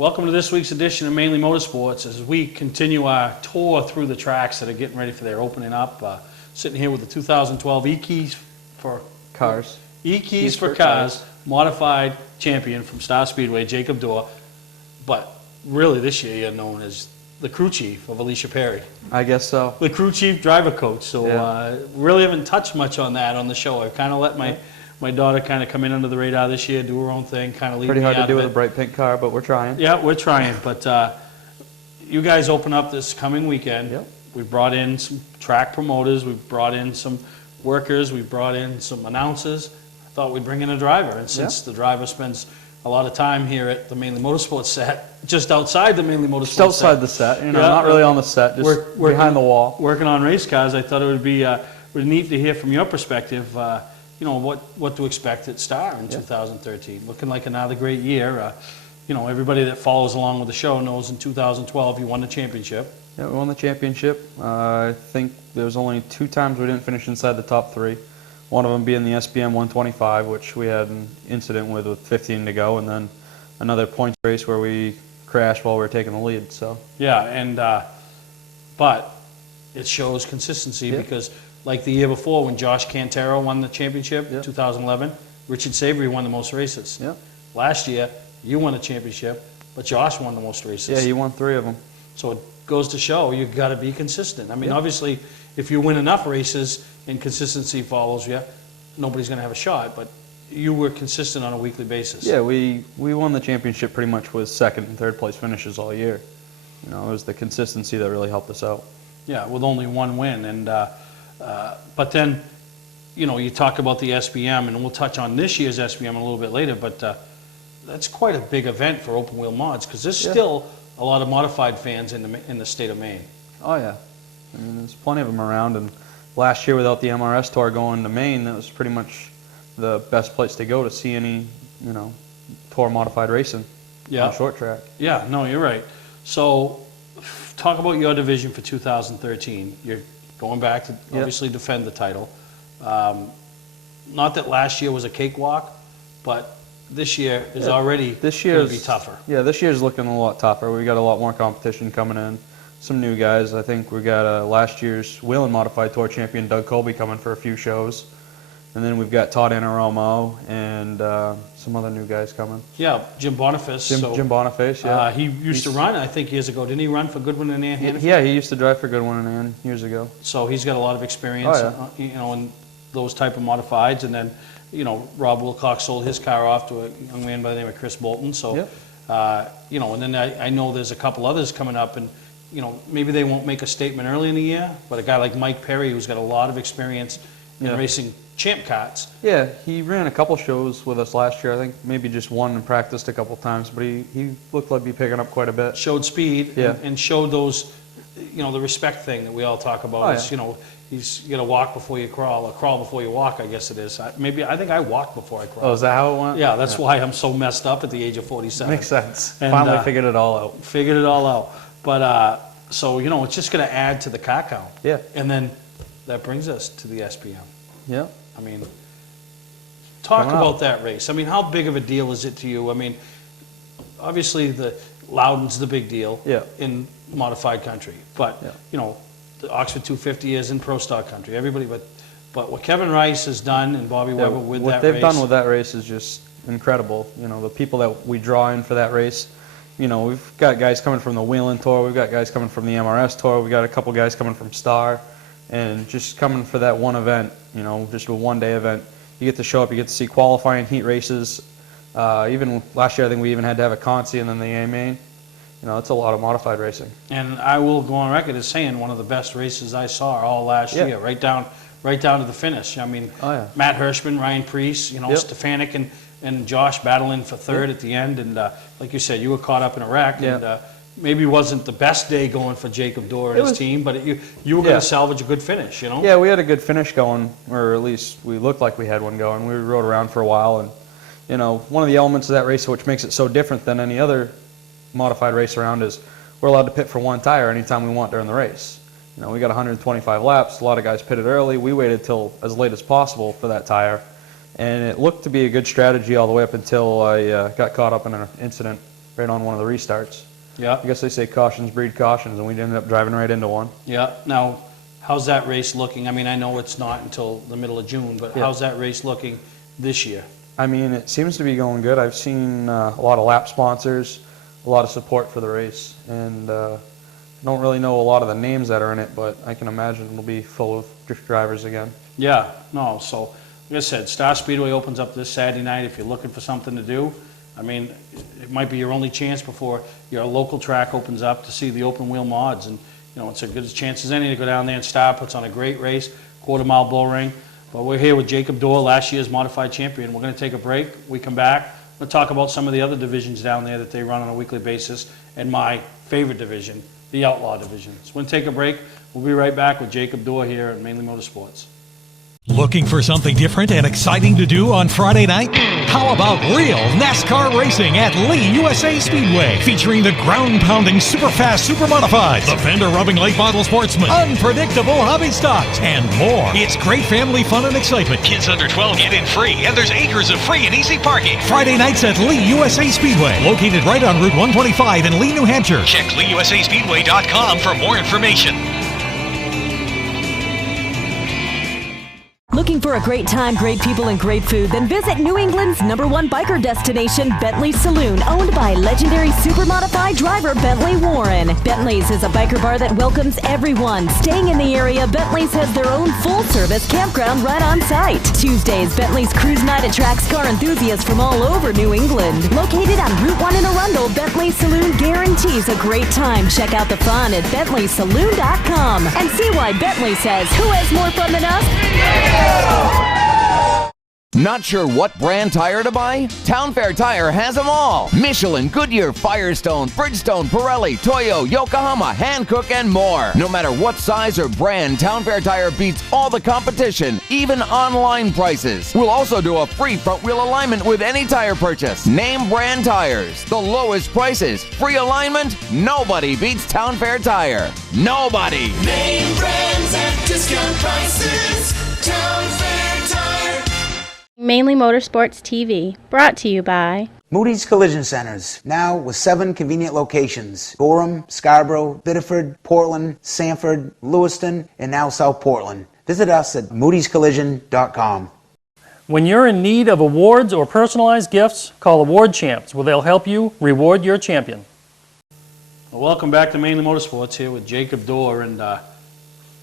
Welcome to this week's edition of Mainly Motorsports as we continue our tour through the tracks that are getting ready for their opening up. Sitting here with the 2012 E-Keys for Cars. E-Keys for Cars modified champion from Star Speedway, Jacob Dorr. But really this year you're known as the crew chief of Alicia Perry. I guess so. The crew chief driver coach. So Yeah. really haven't touched much on that on the show. I've kind of let my daughter kind of come in under the radar this year, do her own thing, kind of leave Pretty me hard to out do of with it. a bright pink car, but we're trying. Yeah, we're trying, but you guys open up this coming weekend. Yep. We've brought in some track promoters, we've brought in some workers, we've brought in some announcers. I thought we'd bring in a driver, and since the driver spends a lot of time here at the Mainly Motorsports set, just outside the Mainly Motorsports Just outside the set, you know, Yeah. not really on the set, just We're behind the wall. working on race cars, I thought it would be really neat to hear from your perspective, you know, what to expect at Star in 2013. Looking like another great year. You know, everybody that follows along with the show knows in 2012 you won the championship. Yeah, we won the championship. I think there was only 2 times we didn't finish inside the top 3. One of them being the SBM 125, which we had an incident with 15 to go, and then another points race where we crashed while we were taking the lead. So Yeah, and but it shows consistency because like the year before when Josh Cantero won the championship, 2011, Richard Savory won the most races. yeah, Last year, you won the championship, but Josh won the most races. yeah, he won 3 of them. So it goes to show you've got to be consistent. I mean, obviously, if you win enough races and consistency follows you, nobody's going to have a shot, but you were consistent on a weekly basis. Yeah, we won the championship pretty much with 2nd and 3rd place finishes all year. You know, it was the consistency that really helped us out. Yeah, with only 1 win. And but then, you know, you talk about the SBM, and we'll touch on this year's SBM a little bit later, but that's quite a big event for open wheel mods because there's still a lot of modified fans in the state of Maine. Oh yeah, I mean there's plenty of them around, and last year without the MRS tour going to Maine, that was pretty much the best place to go to see any, you know, tour modified racing on short track. Yeah, no, you're right. So talk about your division for 2013. You're going back to obviously defend the title. Not that last year was a cakewalk, but this year is already going to be tougher. Yeah, this year's looking a lot tougher. We got a lot more competition coming in. Some new guys. I think we got last year's Wheeling Modified Tour champion Doug Colby coming for a few shows. And then we've got Todd Anaromo and some other new guys coming. Yeah, Jim Boniface. Jim Boniface, yeah. He used to run, I think, years ago. Didn't he run for Goodwin and Ann Hannaford? Yeah, he used to drive for Goodwin and Ann years ago. So he's got a lot of experience, you know, in those type of modifieds. And then, you know, Rob Wilcox sold his car off to a young man by the name of Chris Bolton. So, you know, and then I know there's a couple others coming up, and you know, maybe they won't make a statement early in the year, but a guy like Mike Perry, who's got a lot of experience in racing champ karts. Yeah, he ran a couple shows with us last year. I think maybe just one and practiced a couple times, but he looked like he'd be picking up quite a bit. Showed speed and showed those, you know, the respect thing that we all talk about. Is, you know, you got to walk before you crawl, or crawl before you walk, I guess it is. I think I walked before I crawled. Oh, is that how it went? Yeah, that's why I'm so messed up at the age of 47. Makes sense. And, finally figured it all out. Figured it all out. But, so, you know, it's just going to add to the car count. Yeah. And then that brings us to the SPM. Yeah. I mean, talk about that race. I mean, how big of a deal is it to you? I mean, obviously the Loudon's the big deal in modified country. But, you know, the Oxford 250 is in Pro Stock country. Everybody, but what Kevin Rice has done and Bobby Weber with that race. What they've done with that race is just incredible. You know, the people that we draw in for that race. You know, we've got guys coming from the Wheeling Tour, we've got guys coming from the MRS Tour, we've got a couple guys coming from Star, and just coming for that one event, you know, just a one-day event. You get to show up, you get to see qualifying heat races. Even last year, I think we even had to have a Consi and then the A-Main. You know, it's a lot of modified racing. And I will go on record as saying one of the best races I saw all last year, right down to the finish. I mean, Matt Hirschman, Ryan Priest, you know, Stefanik and Josh battling for third at the end, and like you said, you were caught up in a wreck, and maybe it wasn't the best day going for Jacob Dorr and his team, but you were going to salvage a good finish, you know? Yeah, we had a good finish going, or at least we looked like we had one going. We rode around for a while, and you know, one of the elements of that race which makes it so different than any other modified race around is we're allowed to pit for one tire anytime we want during the race. You know, we got 125 laps. A lot of guys pitted early. We waited till as late as possible for that tire. And it looked to be a good strategy all the way up until I got caught up in an incident right on one of the restarts. Yeah. I guess they say cautions breed cautions, and we ended up driving right into one. Yeah. Now, how's that race looking? I mean, I know it's not until the middle of June, but how's that race looking this year? I mean, it seems to be going good. I've seen a lot of lap sponsors, a lot of support for the race, and I don't really know a lot of the names that are in it, but I can imagine it'll be full of drift drivers again. Yeah, no, so like I said, Star Speedway opens up this Saturday night if you're looking for something to do. I mean, it might be your only chance before your local track opens up to see the open wheel mods, and you know, it's as good a chance as any to go down there, and Star puts on a great race, quarter-mile bull ring. But we're here with Jacob Dorr, last year's modified champion. We're going to take a break. We come back, we'll talk about some of the other divisions down there that they run on a weekly basis, and my favorite division, the Outlaw division. So we're going to take a break. We'll be right back with Jacob Dorr here at Mainely Motorsports. Looking for something different and exciting to do on Friday night? How about real NASCAR racing at Lee USA Speedway, featuring the ground-pounding, super-fast, super-modifieds, the fender-rubbing late model sportsmen, unpredictable hobby stocks, and more. It's great family fun and excitement. Kids under 12 get in free, and there's acres of free and easy parking. Friday nights at Lee USA Speedway, located right on Route 125 in Lee, New Hampshire. Check LeeUSASpeedway.com for more information. Looking for a great time, great people, and great food? Then visit New England's #1 biker destination, Bentley's Saloon, owned by legendary super-modified driver Bentley Warren. Bentley's is a biker bar that welcomes everyone. Staying in the area, Bentley's has their own full-service campground right on site. Tuesdays, Bentley's Cruise Night attracts car enthusiasts from all over New England. Located on Route 1 in Arundel, Bentley's Saloon guarantees a great time. Check out the fun at BentleySaloon.com and see why Bentley says, who has more fun than us? Not sure what brand tire to buy? Town Fair Tire has them all. Michelin, Goodyear, Firestone, Bridgestone, Pirelli, Toyo, Yokohama, Hankook, and more. No matter what size or brand, Town Fair Tire beats all the competition, even online prices. We'll also do a free front wheel alignment with any tire purchase. Name brand tires, the lowest prices, free alignment. Nobody beats Town Fair Tire. Nobody. Name brands at discount prices. Town Fair Tire. Mainly Motorsports TV, brought to you by Moody's Collision Centers, now with 7 convenient locations: Gorham, Scarborough, Biddeford, Portland, Sanford, Lewiston, and now South Portland. Visit us at moodyscollision.com. When you're in need of awards or personalized gifts, call Award Champs, where they'll help you reward your champion. Well, welcome back to Mainly Motorsports here with Jacob Dorr and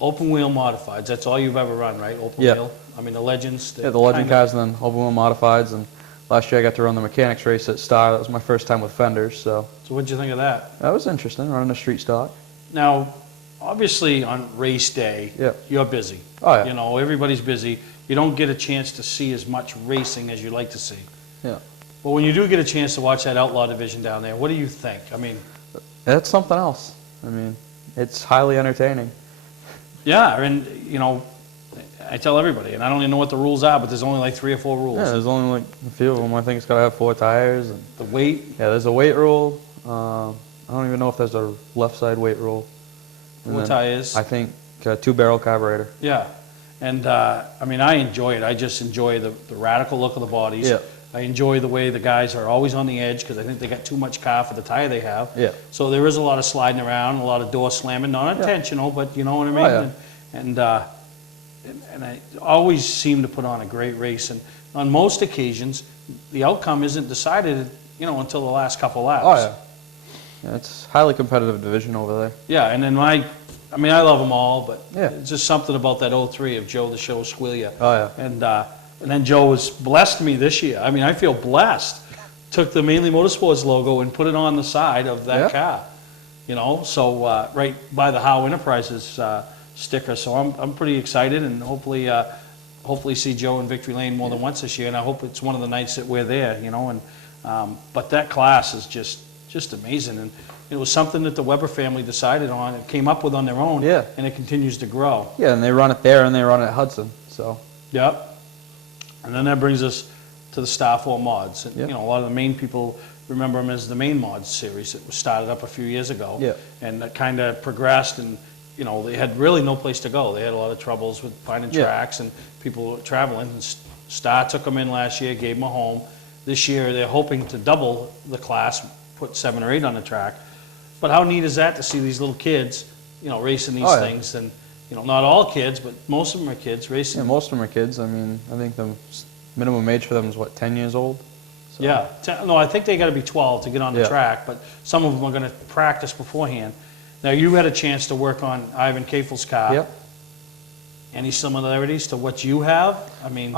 open wheel modifieds. That's all you've ever run, right? Open wheel. I mean, the Legends. Yeah, the Legend cars and then open wheel modifieds. And last year I got to run the mechanics race at Star. That was my first time with fenders. So what'd you think of that? That was interesting, running a street stock. Now, obviously on race day, you're busy. Oh yeah. You know, everybody's busy. You don't get a chance to see as much racing as you like to see. Yeah. But when you do get a chance to watch that Outlaw division down there, what do you think? I mean, that's something else. I mean, it's highly entertaining. Yeah, and you know, I tell everybody, and I don't even know what the rules are, but there's only like 3 or 4 rules. Yeah, there's only like a few of them. I think it's got to have 4 tires. And the weight. Yeah, there's a weight rule. I don't even know if there's a left side weight rule. 4 tires. I think 2-barrel carburetor. Yeah, and I mean, I enjoy it. I just enjoy the radical look of the bodies. Yeah. I enjoy the way the guys are always on the edge because I think they got too much car for the tire they have. Yeah. So there is a lot of sliding around, a lot of door slamming, not intentional, but you know what I mean. Oh, yeah. And I always seem to put on a great race. And on most occasions, the outcome isn't decided, you know, until the last couple laps. Oh yeah. It's a highly competitive division over there. Yeah, and then I love them all, but it's just something about that 03 of Joe the Show Squiglia. Oh yeah. And then Joe was blessed me this year. I mean, I feel blessed. Took the Mainly Motorsports logo and put it on the side of that car. You know, so right by the Howe Enterprises sticker. So I'm pretty excited, and hopefully see Joe in Victory Lane more than once this year. And I hope it's one of the nights that we're there. You know, and but that class is just amazing, and it was something that the Weber family decided on and came up with on their own. Yeah. And it continues to grow. Yeah, and they run it there and they run it at Hudson. So. Yep. And then that brings us to the Star 4 mods. And, you know, a lot of the main people remember them as the main mods series that was started up a few years ago. Yeah. And that kind of progressed, and, you know, they had really no place to go. They had a lot of troubles with finding tracks and people traveling. And Star took them in last year, gave them a home. This year they're hoping to double the class put 7 or 8 on the track. But how neat is that to see these little kids, racing these things? And, not all kids, but most of them are kids racing. Yeah, most of them are kids. I mean, I think the minimum age for them is, 10 years old? So. Yeah. No, I think they got to be 12 to get on the track, but some of them are going to practice beforehand. Now, you had a chance to work on Ivan Kafel's car. Yep. Any similarities to what you have? I mean,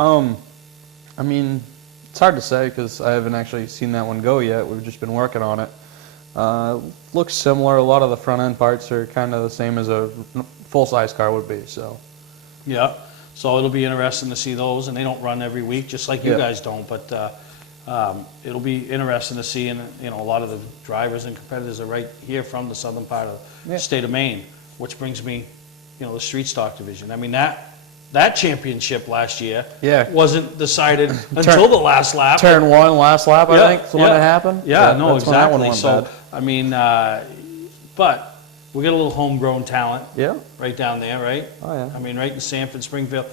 it's hard to say because I haven't actually seen that one go yet. We've just been working on it. Looks similar. A lot of the front end parts are kind of the same as a full-size car would be. So. Yeah. So it'll be interesting to see those, and they don't run every week, just like you guys don't. But it'll be interesting to see, and a lot of the drivers and competitors are right here from the southern part of the state of Maine, which brings me, the street stock division. I mean that championship last year wasn't decided until the last lap. Turn 1, last lap, I think, is when it happened. Yeah, no, that's when that one exactly. went So, bad. I mean, but we got a little homegrown talent right down there, right? Oh, yeah. I mean, right in Sanford, Springfield,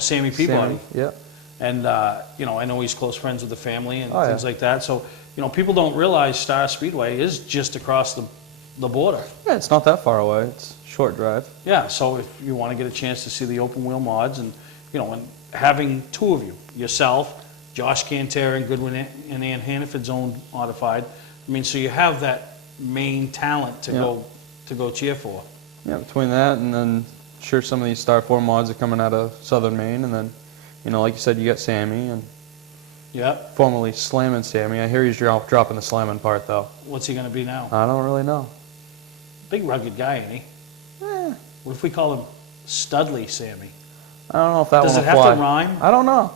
Sammy Peabody. Yeah. And, I know he's close friends with the family and things like that. So, people don't realize Star Speedway is just across the border. Yeah, it's not that far away. It's a short drive. Yeah, so if you want to get a chance to see the open wheel mods and, and having 2 of you, yourself, Josh Cantera and Goodwin and Ann Hannaford's own modified. I mean, so you have that main talent to go cheer for. Yeah, between that and then sure some of these Star 4 mods are coming out of southern Maine, and then, like you said, you got Sammy and formerly Slammin' Sammy. I hear he's dropping the slamming part though. What's he going to be now? I don't really know. Big rugged guy, ain't he? What if we call him Studley Sammy? I don't know if that Does one it have to rhyme? I don't know.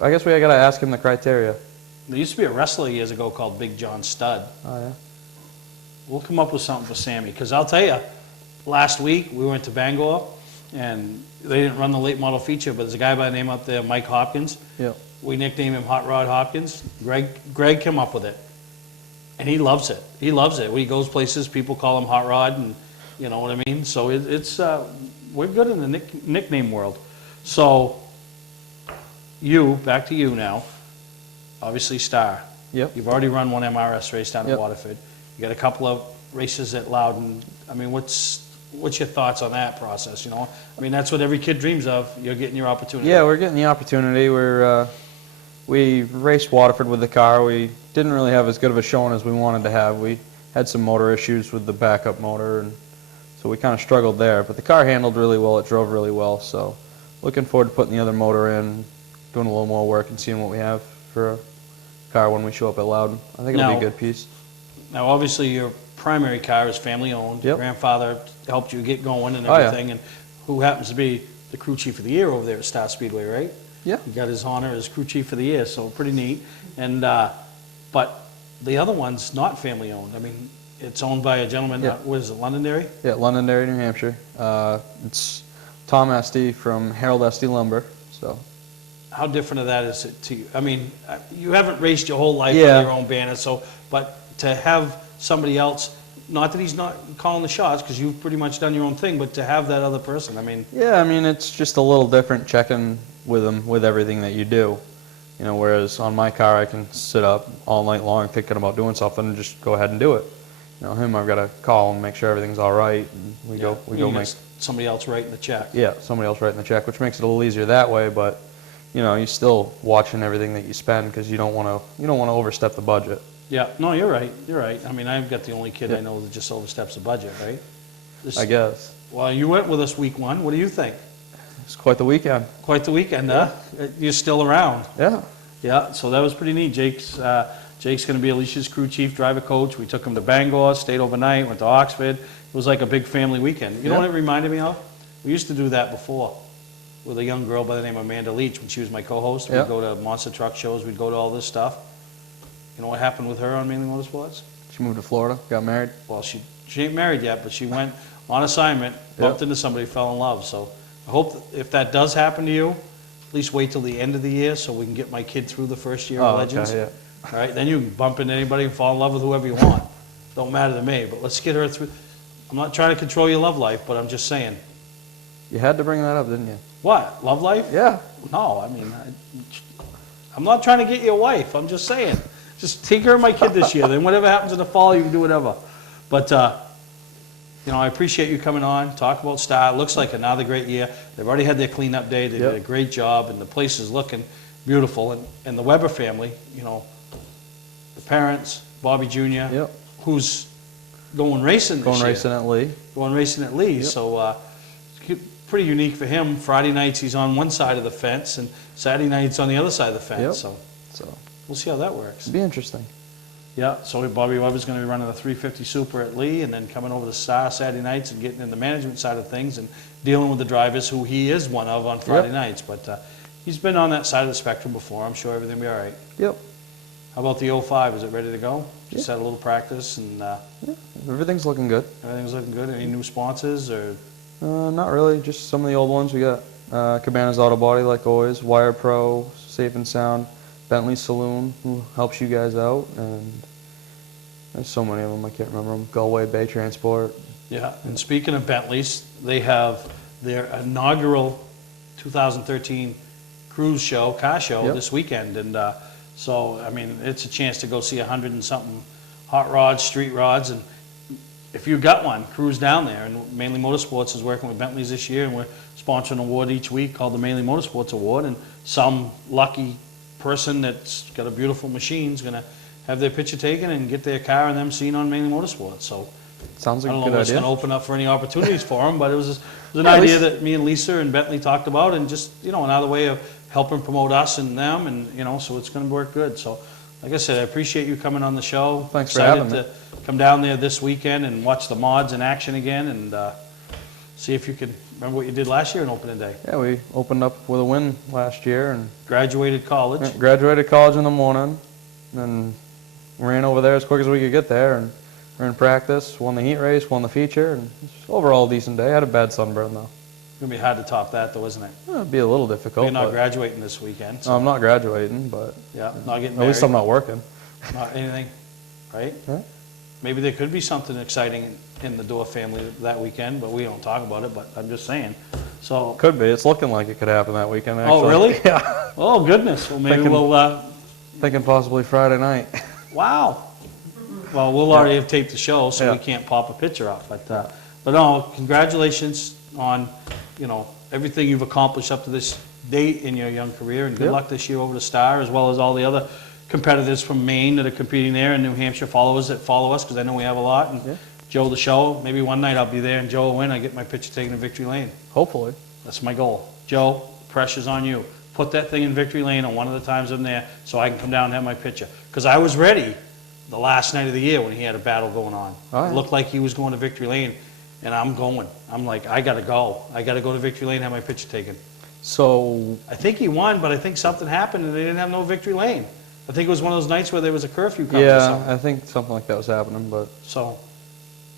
I guess we got to ask him the criteria. There used to be a wrestler years ago called Big John Stud. Oh, yeah? We'll come up with something for Sammy, because I'll tell you, last week we went to Bangor, and they didn't run the late model feature, but there's a guy by the name up there, Mike Hopkins. Yep. We nicknamed him Hot Rod Hopkins. Greg came up with it, and he loves it. He loves it. When he goes places, people call him Hot Rod, and you know what I mean? So it's we're good in the nickname world. So back to you now. Obviously, Star. Yep. You've already run one MRS race down at Waterford. You got a couple of races at Loudon. I mean, what's your thoughts on that process? I mean, that's what every kid dreams of. You're getting your opportunity. Yeah, we're getting the opportunity. We raced Waterford with the car. We didn't really have as good of a showing as we wanted to have. We had some motor issues with the backup motor, and so we kind of struggled there. But the car handled really well. It drove really well. So looking forward to putting the other motor in, doing a little more work, and seeing what we have for a car when we show up at Loudon. I think it'll be a good piece. Now, obviously, your primary car is family-owned. Your grandfather helped you get going and everything, and who happens to be the crew chief of the year over there at Star Speedway, right? Yeah. He got his honor as crew chief of the year, so pretty neat. And but the other one's not family-owned. I mean, it's owned by a gentleman. What is it, Londonderry? Yeah, Londonderry, New Hampshire. It's Tom Esty from Harold Esty Lumber. So. How different of that is it to you? I mean, you haven't raced your whole life on your own banner, but to have somebody else, not that he's not calling the shots, because you've pretty much done your own thing, but to have that other person, I mean. Yeah, I mean, it's just a little different checking with him with everything that you do. Whereas on my car, I can sit up all night long thinking about doing something and just go ahead and do it. Him, I've got to call and make sure everything's all right, and we go make somebody else writing the check. Yeah, somebody else writing the check, which makes it a little easier that way, but you're still watching everything that you spend because you don't want to overstep the budget. Yeah, no, you're right. You're right. I mean, I've got the only kid I know that just oversteps the budget, right? I guess. Well, you went with us week 1. What do you think? It's quite the weekend. Quite the weekend, huh? You're still around. Yeah. Yeah, so that was pretty neat. Jake's going to be Alicia's crew chief, driver coach. We took him to Bangor, stayed overnight, went to Oxford. It was like a big family weekend. You know what it reminded me of? We used to do that before with a young girl by the name of Amanda Leach when she was my co-host. We'd go to monster truck shows. We'd go to all this stuff. You know what happened with her on Mainely Motorsports? She moved to Florida, got married. Well, she ain't married yet, but she went on assignment, bumped into somebody, fell in love. So I hope that if that does happen to you, at least wait till the end of the year so we can get my kid through the first year of Legends. Okay, All right, then you can bump into anybody and fall in love with whoever you want. Don't matter to me, but let's get her through. I'm not trying to control your love life, but I'm just saying. You had to bring that up, didn't you? What, love life? Yeah. No, I mean, I'm not trying to get you a wife. I'm just saying. just take care of my kid this year. Then whatever happens in the fall, you can do whatever. But, you know, I appreciate you coming on, talk about Star. It looks like another great year. They've already had their cleanup day. They did a great job, and the place is looking beautiful. And the Weber family, you know, the parents, Bobby Jr., who's going racing this year. Going racing at Lee. Going racing at Lee. So pretty unique for him. Friday nights he's on one side of the fence, and Saturday nights on the other side of the fence. So we'll see how that works. It'll be interesting. Yeah, so Bobby Weber's going to be running the 350 Super at Lee, and then coming over to Star Saturday nights and getting in the management side of things and dealing with the drivers who he is one of on Friday nights. But he's been on that side of the spectrum before. I'm sure everything will be all right. Yep. How about the 05? Is it ready to go? Just had a little practice and... everything's looking good. Everything's looking good. Any new sponsors or... Not really, just some of the old ones. We got Cabana's Auto Body, like always, Wire Pro, Safe and Sound, Bentley Saloon, who helps you guys out, and there's so many of them, I can't remember them. Galway Bay Transport. Yeah, and speaking of Bentleys, they have their inaugural 2013 cruise show, car show, this weekend, and so, I mean, it's a chance to go see 100 and something hot rods, street rods, and if you've got one, cruise down there. And Mainly Motorsports is working with Bentleys this year, and we're sponsoring an award each week called the Mainly Motorsports Award, and some lucky person that's got a beautiful machine is going to have their picture taken and get their car and them seen on Mainly Motorsports. So sounds like I don't a know good what's idea. going to open up for any opportunities for them, but it was an idea that me and Lisa and Bentley talked about, and just, you know, another way of helping promote us and them, and, you know, so it's going to work good. So, like I said, I appreciate you coming on the show. Thanks for having me. Excited to come down there this weekend and watch the mods in action again, and see if you can remember what you did last year on opening day. Yeah, we opened up with a win last year and graduated college. Graduated college in the morning, and ran over there as quick as we could get there, and we're in practice. Won the heat race, won the feature, and it's overall a decent day. I had a bad sunburn though. It's going to be hard to top that, though, isn't it? It'd be a little difficult. You're not graduating this weekend. No, I'm not graduating, but yeah, not getting at least I'm not working. Not anything, right? Yeah. Maybe there could be something exciting in the Dorr family that weekend, but we don't talk about it, but I'm just saying. So could be. It's looking like it could happen that weekend, actually. Oh, really? Yeah. Oh, goodness. Well, maybe we'll... Thinking possibly Friday night. Wow. Well, we'll already have taped the show, so we can't pop a picture up. But no, congratulations on, you know, everything you've accomplished up to this date in your young career, and good luck this year over to Star, as well as all the other competitors from Maine that are competing there, and New Hampshire followers that follow us, because I know we have a lot. And Joe the show, maybe one night I'll be there, and Joe will win. I get my picture taken in Victory Lane. Hopefully. That's my goal. Joe, pressure's on you. Put that thing in Victory Lane on one of the times I'm there, so I can come down and have my picture. Because I was ready the last night of the year when he had a battle going on. It looked like he was going to Victory Lane, and I'm going. I'm like, I got to go. I got to go to Victory Lane and have my picture taken. So I think he won, but I think something happened and they didn't have no Victory Lane. I think it was one of those nights where there was a curfew coming or something. Yeah, I think something like that was happening, but... So...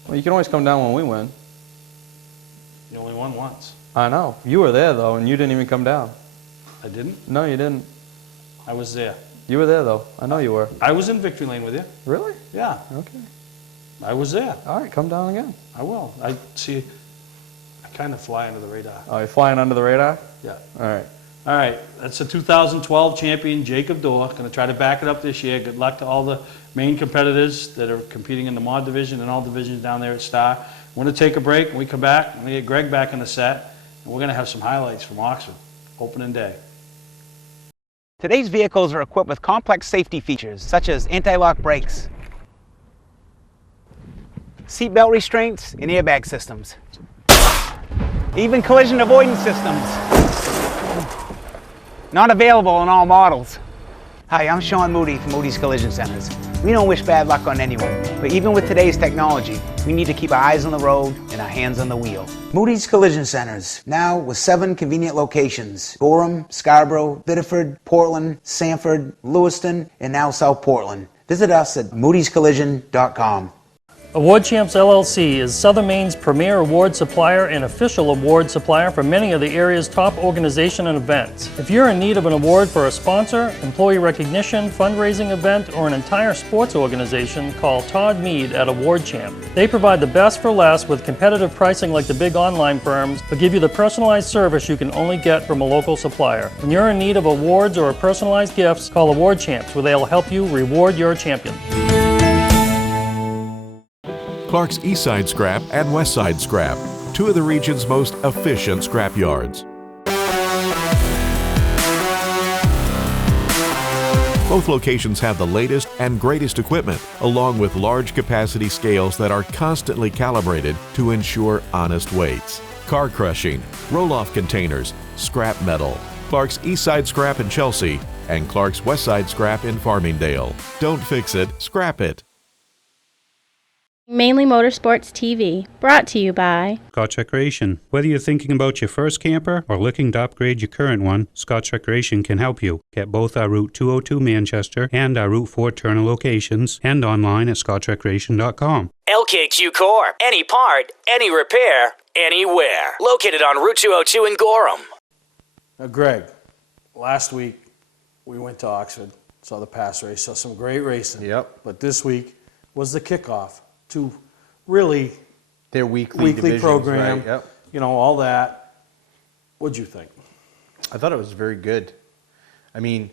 Well, you can always come down when we win. You only won once. I know. You were there, though, and you didn't even come down. I didn't? No, you didn't. I was there. You were there, though. I know you were. I was in Victory Lane with you. Really? Yeah. Okay. I was there. All right, come down again. I will. I kind of fly under the radar. Oh, you're flying under the radar? Yeah. All right. All right. That's the 2012 champion, Jacob Dorr. Going to try to back it up this year. Good luck to all the main competitors that are competing in the mod division and all divisions down there at Star. We're going to take a break. When we come back, I'm going to get Greg back in the set, and we're going to have some highlights from Oxford, opening day. Today's vehicles are equipped with complex safety features such as anti-lock brakes, seatbelt restraints, and airbag systems, even collision avoidance systems. Not available in all models. Hi, I'm Sean Moody from Moody's Collision Centers. We don't wish bad luck on anyone, but even with today's technology, we need to keep our eyes on the road and our hands on the wheel. Moody's Collision Centers, now with 7 convenient locations: Gorham, Scarborough, Biddeford, Portland, Sanford, Lewiston, and now South Portland. Visit us at moodyscollision.com. Award Champs LLC is Southern Maine's premier award supplier and official award supplier for many of the area's top organizations and events. If you're in need of an award for a sponsor, employee recognition, fundraising event, or an entire sports organization, call Todd Mead at Award Champ. They provide the best for less with competitive pricing like the big online firms, but give you the personalized service you can only get from a local supplier. When you're in need of awards or personalized gifts, call Award Champs, where they'll help you reward your champion. Clark's Eastside Scrap and Westside Scrap, two of the region's most efficient scrap yards. Both locations have the latest and greatest equipment, along with large capacity scales that are constantly calibrated to ensure honest weights. Car crushing, roll-off containers, scrap metal. Clark's Eastside Scrap in Chelsea and Clark's Westside Scrap in Farmingdale. Don't fix it, scrap it. Mainely Motorsports TV, brought to you by Scotch Recreation. Whether you're thinking about your first camper or looking to upgrade your current one, Scotch Recreation can help you. Get both our Route 202 Manchester and our Route 4 Turner locations and online at scotchrecreation.com. LKQ Core. Any part, any repair, anywhere. Located on Route 202 in Gorham. Now, Greg, last week we went to Oxford, saw the pass race, saw some great racing. Yep. But this week was the kickoff to really their weekly program, right? Yep. You know, all that. What'd you think? I thought it was very good. I mean,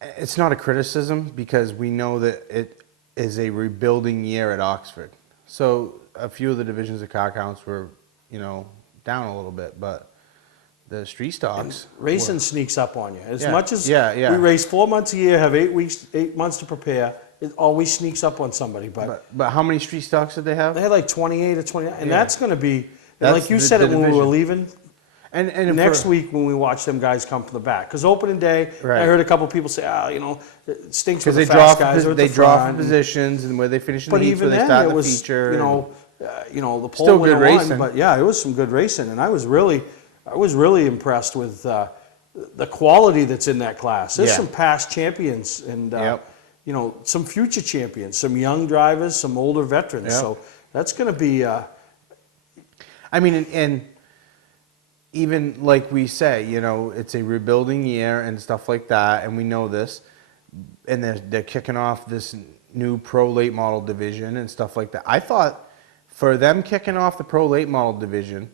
it's not a criticism because we know that it is a rebuilding year at Oxford. So a few of the divisions of car counts were, down a little bit, but the street stocks. And racing sneaks up on you. As Yeah. much as Yeah. we race 4 months a year, have 8 months to prepare, it always sneaks up on somebody. But how many street stocks did they have? They had like 28 or 29, and Yeah. that's going to be, That's like you the- said the it when we were division. leaving. And Next week when we watch them guys come from the back, because opening day, Right. I heard a couple people say, it stinks Because with they the fast guys. draw, Or they the draw front, for positions and where they finish in but the heats, where even they then, start it the was feature. the pole Still good winner won, racing. but yeah, it was some good racing, and I was really impressed with the quality that's in that class. There's Yeah. some past champions and Yep. some future champions, some young drivers, some older veterans. Yep. So that's going to be. And even like we say, it's a rebuilding year and stuff like that, and we know this. And they're kicking off this new pro late model division and stuff like that. I thought for them kicking off the pro late model division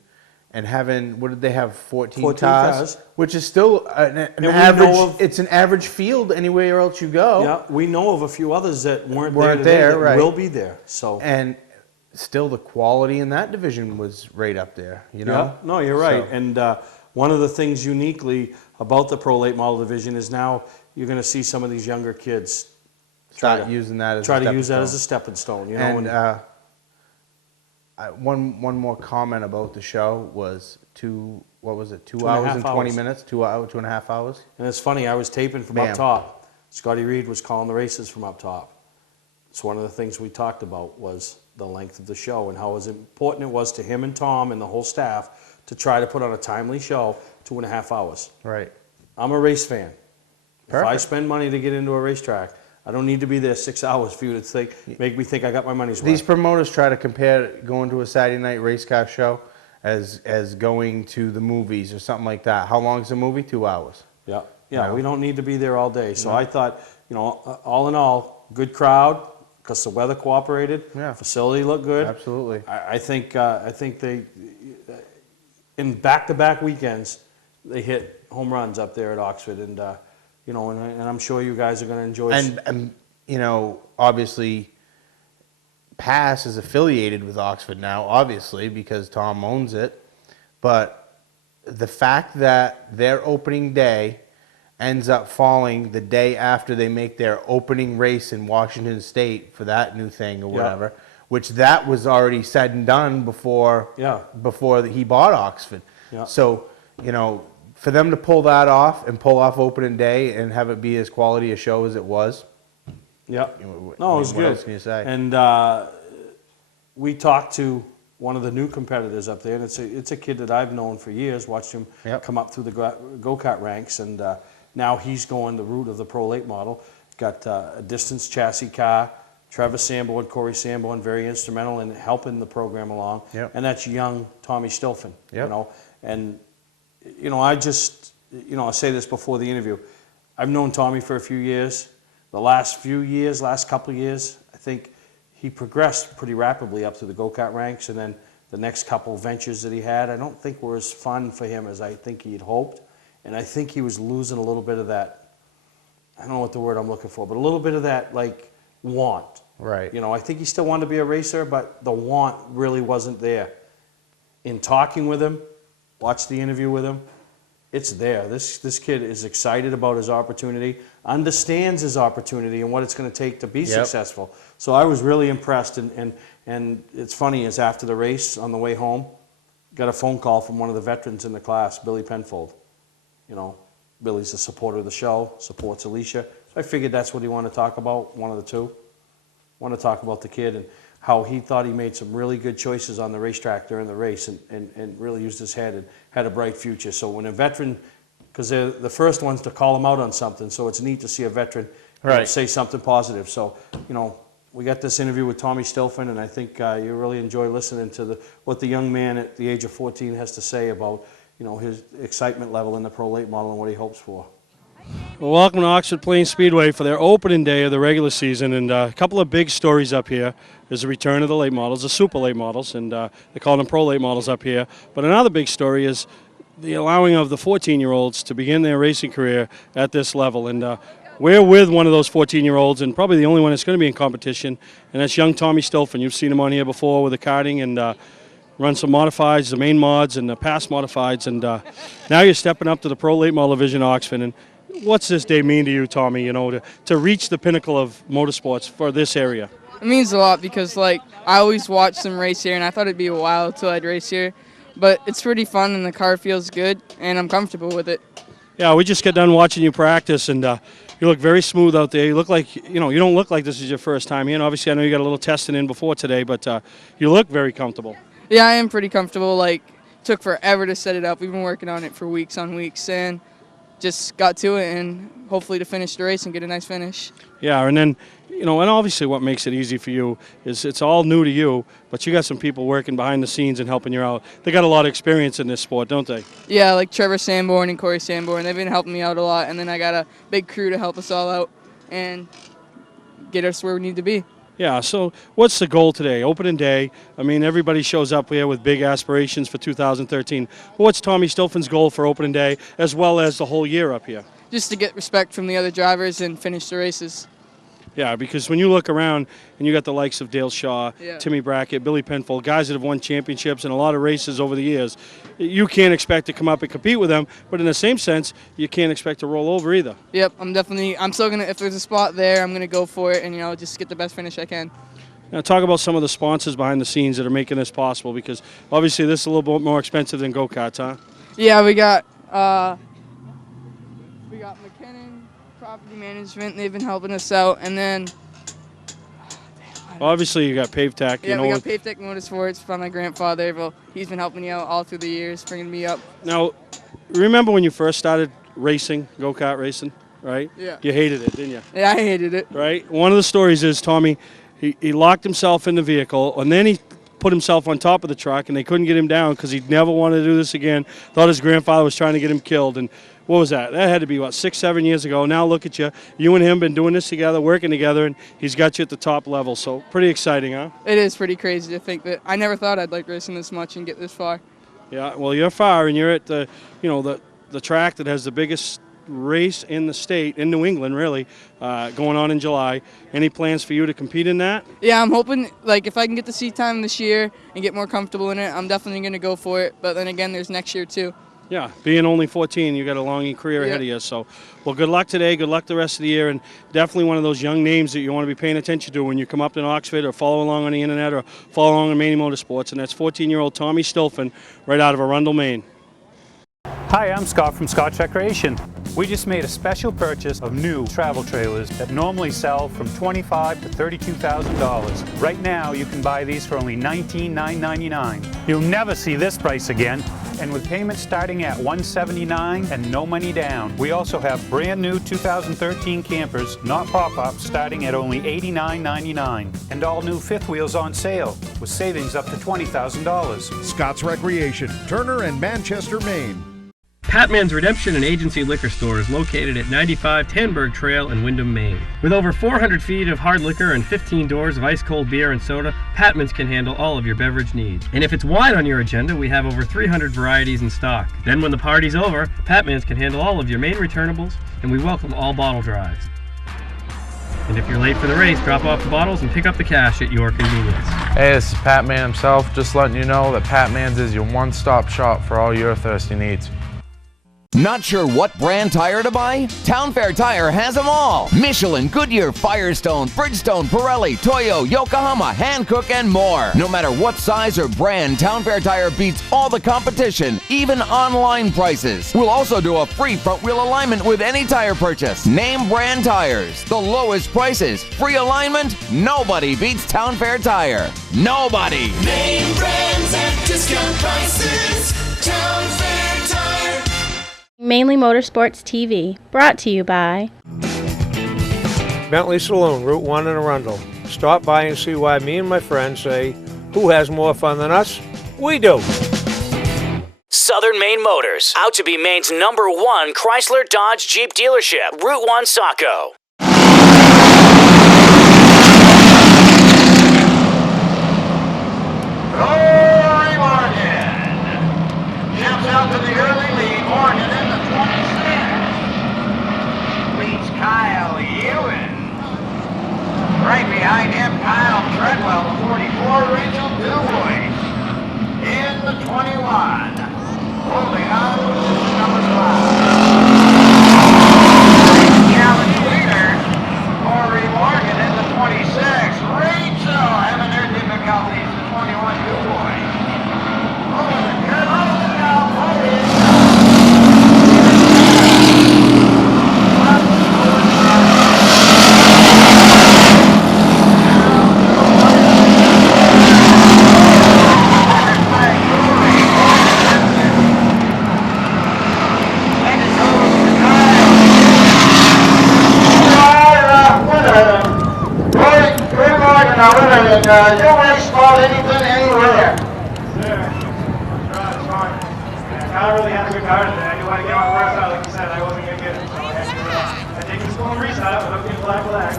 and having, what did they have, 14 cars? Which is still an average. It's an average field anywhere else you go. Yeah, we know of a few others that weren't Weren't there, today there, that right. will be there. So And still the quality in that division was right up there, Yeah, no, you're right. So- And one of the things uniquely about the pro late model division is now you're going to see some of these younger kids Start using that as try a to use that stepping as a stepping stone. And one more comment about the show was 2 hours and 20 minutes, 2.5 hours. And it's funny, I was taping from Bam. up top. Scotty Reed was calling the races from up top. It's one of the things we talked about was the length of the show and how important it was to him and Tom and the whole staff to try to put on a timely show, 2.5 hours. Right. I'm a race fan. If I Perfect. spend money to get into a racetrack, I don't need to be there 6 hours for you to make me think I got my money's worth. These promoters try to compare going to a Saturday night race car show as going to the movies or something like that. How long is a movie? 2 hours. Yeah, know? we don't need to be there all day. So No. I thought, all in all, good crowd because the weather cooperated. Yeah. Facility looked good. Absolutely. I think they, in back-to-back weekends, they hit home runs up there at Oxford, and and I'm sure you guys are going to enjoy. And obviously, Pass is affiliated with Oxford now, obviously, because Tom owns it. But the fact that their opening day ends up falling the day after they make their opening race in Washington State for that new thing or whatever, which that was already said and done before he bought Oxford. Yeah. So, for them to pull that off and pull off opening day and have it be as quality a show as it was. Yeah. No, it was what good. else can you say? And we talked to one of the new competitors up there, and it's a kid that I've known for years, watched him come up through the go-kart ranks, and now he's going the route of the pro late model. Got a distance chassis car, Trevor Sanborn, Corey Sanborn, very instrumental in helping the program along. Yep. And that's young Tommy Stilfen, you Yep. know. And, you know, I say this before the interview. I've known Tommy for a few years. The last couple of years, I think he progressed pretty rapidly up to the go-kart ranks, and then the next couple of ventures that he had, I don't think were as fun for him as I think he had hoped. And I think he was losing a little bit of that, I don't know what the word I'm looking for, but a little bit of that, like, want. Right. You know, I think he still wanted to be a racer, but the want really wasn't there. In talking with him, watch the interview with him, it's there. This kid is excited about his opportunity, understands his opportunity and what it's going to take to be successful. So I was really impressed, and it's funny, is after the race, on the way home, got a phone call from one of the veterans in the class, Billy Penfold. You know, Billy's a supporter of the show, supports Alicia. So I figured that's what he wanted to talk about, one of the two. Want to talk about the kid and how he thought he made some really good choices on the racetrack during the race, and really used his head and had a bright future. So when a veteran, because they're the first ones to call him out on something, so it's neat to see a veteran say something positive. So, you know, we got this interview with Tommy Stilfen, and I think you really enjoy listening to what the young man at the age of 14 has to say about, you know, his excitement level in the Pro Late Model and what he hopes for. Well, welcome to Oxford Plains Speedway for their opening day of the regular season, and a couple of big stories up here. There's the return of the late models, the super late models, and they call them pro late models up here. But another big story is the allowing of the 14-year-olds to begin their racing career at this level. And we're with one of those 14-year-olds, and probably the only one that's going to be in competition, and that's young Tommy Stilfen. You've seen him on here before with the karting, and run some modifieds, the main mods and the past modifieds, and now you're stepping up to the Pro Late Model Division Oxford. And what's this day mean to you, Tommy, you know, to reach the pinnacle of motorsports for this area? It means a lot because, like, I always watched them race here, and I thought it'd be a while till I'd race here. But it's pretty fun, and the car feels good, and I'm comfortable with it. Yeah, we just got done watching you practice, and you look very smooth out there. You look like, you know, you don't look like this is your first time here. And obviously, I know you got a little testing in before today, but you look very comfortable. Yeah, I am pretty comfortable. Like, took forever to set it up. We've been working on it for weeks on weeks, and just got to it, and hopefully to finish the race and get a nice finish. Yeah, and then, you know, and obviously what makes it easy for you is it's all new to you, but you got some people working behind the scenes and helping you out. They got a lot of experience in this sport, don't they? Yeah, like Trevor Sanborn and Corey Sanborn. They've been helping me out a lot, and then I got a big crew to help us all out and get us where we need to be. Yeah, so what's the goal today? Opening day. I mean, everybody shows up here with big aspirations for 2013. What's Tommy Stilfen's goal for opening day, as well as the whole year up here? Just to get respect from the other drivers and finish the races. Yeah, because when you look around and you got the likes of Dale Shaw, Yeah. Timmy Brackett, Billy Penfold, guys that have won championships and a lot of races over the years, you can't expect to come up and compete with them, but in the same sense, you can't expect to roll over either. Yep, I'm still going to, if there's a spot there, I'm going to go for it and, you know, just get the best finish I can. Now, talk about some of the sponsors behind the scenes that are making this possible, because obviously this is a little bit more expensive than go-karts, huh? Yeah, we got McKinnon Property Management. They've been helping us out, and then Obviously, you got PaveTech. yeah, we got PaveTech Motorsports by my grandfather. Well, he's been helping me out all through the years, bringing me up. Now, remember when you first started racing, go-kart racing, right? Yeah. You hated it, didn't you? Yeah, I hated it. Right? One of the stories is Tommy, he locked himself in the vehicle, and then he put himself on top of the truck, and they couldn't get him down because he never wanted to do this again. Thought his grandfather was trying to get him killed. And what was that? That had to be, what, 6-7 years ago. Now look at you. You and him been doing this together, working together, and he's got you at the top level. So pretty exciting, huh? It is pretty crazy to think that I never thought I'd like racing this much and get this far. Yeah, well, you're far, and you're at the, you know, the track that has the biggest race in the state, in New England, really, going on in July. Any plans for you to compete in that? Yeah, I'm hoping, like, if I can get the seat time this year and get more comfortable in it, I'm definitely going to go for it. But then again, there's next year, too. Yeah, being only 14, you got a long career ahead of you. So, well, good luck today. Good luck the rest of the year, and definitely one of those young names that you want to be paying attention to when you come up in Oxford or follow along on the internet or follow along on Mainely Motorsports, and that's 14-year-old Tommy Stilfen right out of Arundel, Maine. Hi, I'm Scott from Scott's Recreation. We just made a special purchase of new travel trailers that normally sell from $25,000 to $32,000. Right now, you can buy these for only $19,999. You'll never see this price again. and with payments starting at $179 and no money down. We also have brand new 2013 campers, not pop-ups, starting at only $89.99. And all new fifth wheels on sale, with savings up to $20,000. Scott's Recreation, Turner and Manchester, Maine. Patman's Redemption and Agency Liquor Store is located at 95 Tanberg Trail in Windham, Maine. With over 400 feet of hard liquor and 15 doors of ice-cold beer and soda, Patman's can handle all of your beverage needs. And if it's wine on your agenda, we have over 300 varieties in stock. Then when the party's over, Patman's can handle all of your Maine returnables, and we welcome all bottle drives. And if you're late for the race, drop off the bottles and pick up the cash at your convenience. Hey, this is Patman himself, just letting you know that Patman's is your one-stop shop for all your thirsty needs. Not sure what brand tire to buy? Town Fair Tire has them all. Michelin, Goodyear, Firestone, Bridgestone, Pirelli, Toyo, Yokohama, Hankook, and more. No matter what size or brand, Town Fair Tire beats all the competition, even online prices. We'll also do a free front wheel alignment with any tire purchase. Name brand tires, the lowest prices, free alignment. Nobody beats Town Fair Tire. Nobody. Name brands at discount prices. Town Fair Tire. Mainely Motorsports TV, brought to you by Bentley Saloon, Route 1 in Arundel. Stop by and see why me and my friends say, who has more fun than us? We do. Southern Maine Motors, out to be Maine's #1 Chrysler Dodge Jeep dealership, Route 1 Saco. Rory Morgan jumps out to the early lead. Morgan in the 26. Leads Kyle Ewan. Right behind him, Kyle Treadwell, the 44. Rachel Dubois in the 21. Holding on to number 5. Challenge leader, Rory Morgan in the 26. Rachel having her difficulties. 21 Dubois. Over the curve, over now, you may spot anything anywhere. I really had a good car today. I knew how to get my first out, like you said. I wasn't going to get it, so I had to take this little reset up, but I'm getting black. That's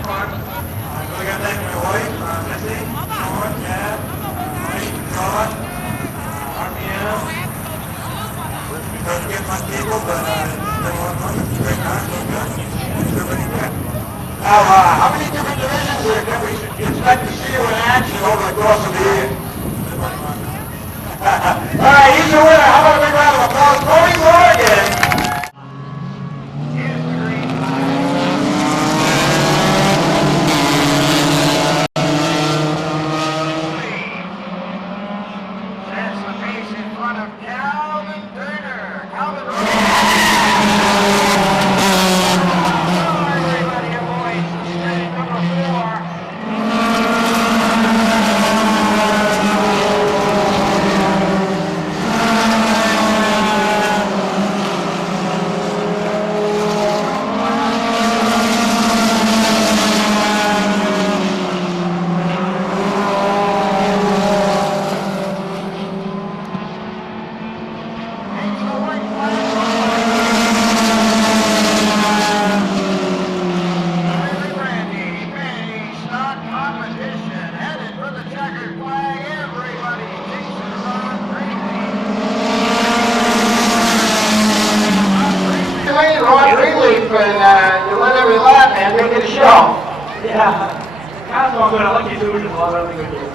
fun. So I got to thank my wife, Missy, Sean, Dad, Mike, Todd, RPM. Because get my people, but they want money. Great time, so good. Everybody good. Now, how many different divisions can we expect to see you in action over the course of the year? All right, he's your winner. How about a big round of applause? Rory Morgan. That's the pace in front of Calvin Turner. Calvin everybody, boys. Steady number 4. And you let every lap and make it a show. Yeah. Car's going good. I like you too. There's a lot of other good days.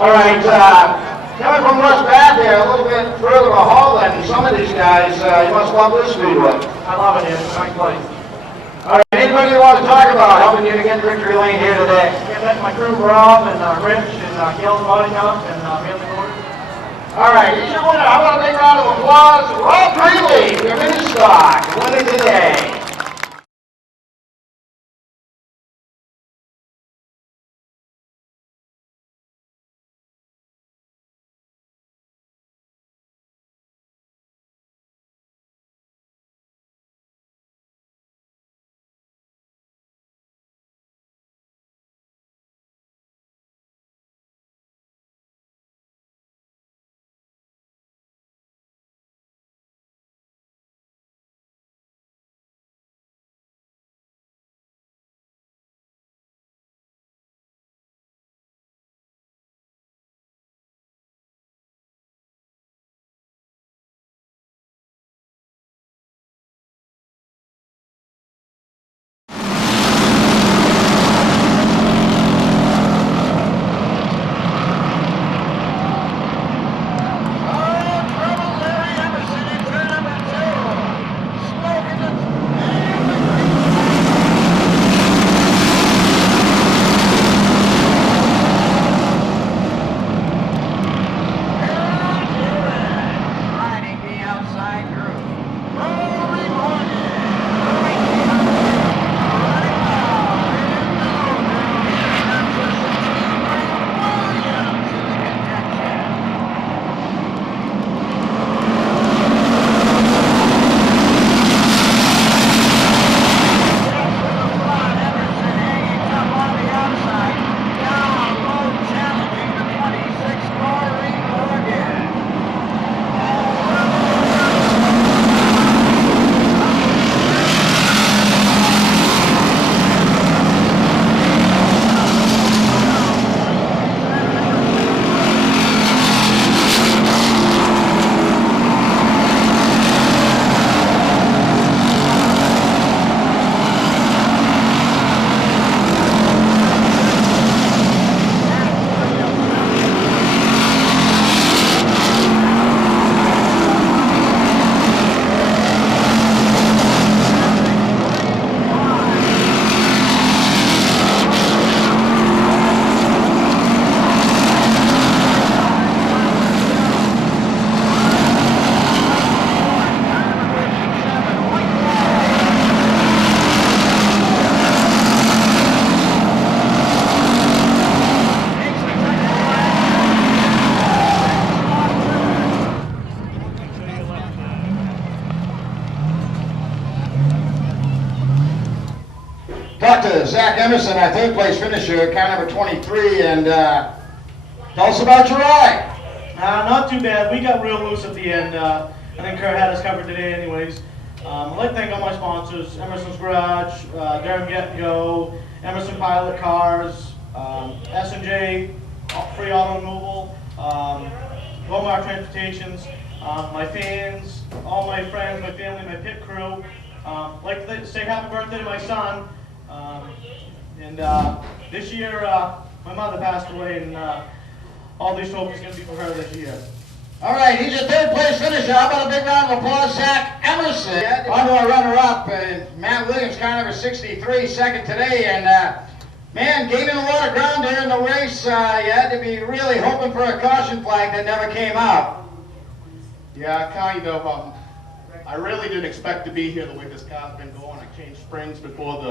All right, coming from West Bath there, a little bit further a haul than some of these guys. You must love this speedway. I love it here. It's a nice place. All right, anybody you want to talk about helping you to get victory lane here today? Yeah, that's my crew, Rob and Rich and Gail's Body Shop and Mainely Motors. All right, here's your winner. How about a big round of applause? Rob Mainely, your mini stock, winner today. to Zach Emerson, our third place finisher, car number 23, and tell us about your ride. Not too bad. We got real loose at the end. I think Kurt had us covered today anyways. I'd like to thank all my sponsors, Emerson's Garage, Durham Get and Go, Emerson Pilot Cars, S&J, Free Auto Removal, Walmart Transportations, my fans, all my friends, my family, my pit crew. I'd like to say happy birthday to my son. This year, my mother passed away, and all these trophies are going to be for her this year. All right, he's your third place finisher. How about a big round of applause, Zach Emerson? On to our runner-up, Matt Williams, car number 63, second today, and man, gaining a lot of ground there in the race. You had to be really hoping for a caution flag that never came out. Yeah, kind of. I really didn't expect to be here the way this car's been going. I changed springs before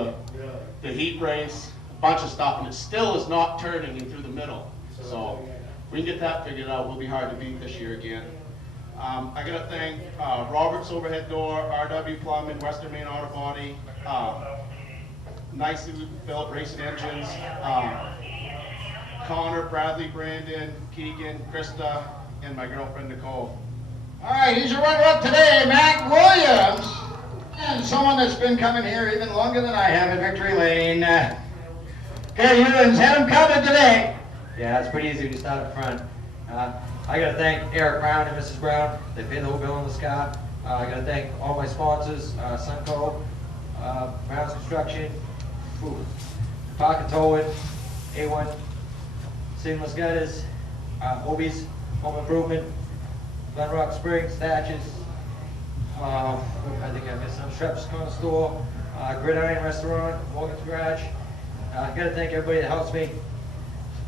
the heat race, a bunch of stuff, and it still is not turning in through the middle. So we can get that figured out. We'll be hard to beat this year again. I got to thank Roberts Overhead Door, RW Plumbing, Western Main Auto Body, Nicely Built Racing Engines, Connor, Bradley, Brandon, Keegan, Krista, and my girlfriend Nicole. All right, he's your runner-up today, Matt Williams. And someone that's been coming here even longer than I have in Victory Lane. Okay, Ewins, had him covered today. Yeah, it's pretty easy when you start up front. I got to thank Eric Brown and Mrs. Brown. They paid the whole bill on this car. I got to thank all my sponsors, Sunco, Brown's Construction, Park and Towing, A1, Seamless Gutters, Obies, Home Improvement, Glen Rock Springs, Thatches, I think I missed some, Shrep's Corner Store, Gridiron Restaurant, Morgan's Garage. I got to thank everybody that helps me.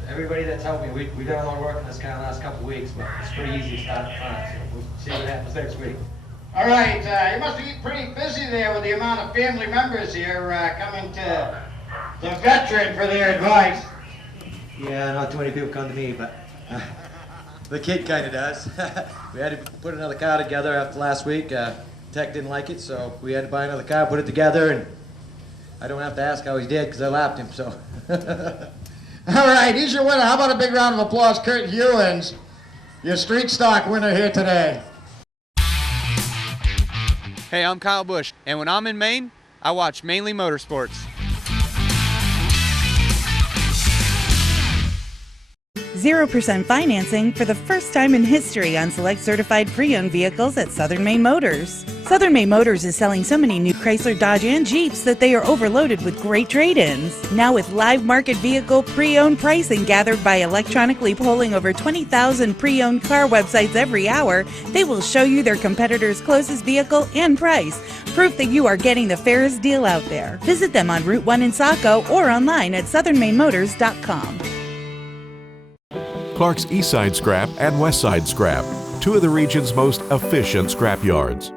Everybody that's helped me. We've done a lot of work on this car the last couple of weeks, but it's pretty easy to start in front, so we'll see what happens next week. All right, you must be pretty busy there with the amount of family members here coming to the veteran for their advice. Yeah, not too many people come to me, but the kid kind of does. We had to put another car together after last week. Tech didn't like it, so we had to buy another car, put it together, and I don't have to ask how he did because I lapped him, so. All right, he's your winner. How about a big round of applause, Kurt Hewins, your street stock winner here today. Hey, I'm Kyle Busch, and when I'm in Maine, I watch Mainely Motorsports. 0% financing for the first time in history on select certified pre-owned vehicles at Southern Maine Motors. Southern Maine Motors is selling so many new Chrysler, Dodge, and Jeeps that they are overloaded with great trade-ins. Now with live market vehicle pre-owned pricing gathered by electronically polling over 20,000 pre-owned car websites every hour, they will show you their competitors' closest vehicle and price. Proof that you are getting the fairest deal out there. Visit them on Route 1 in Saco or online at southernmainmotors.com. Clark's Eastside Scrap and Westside Scrap, two of the region's most efficient scrap yards.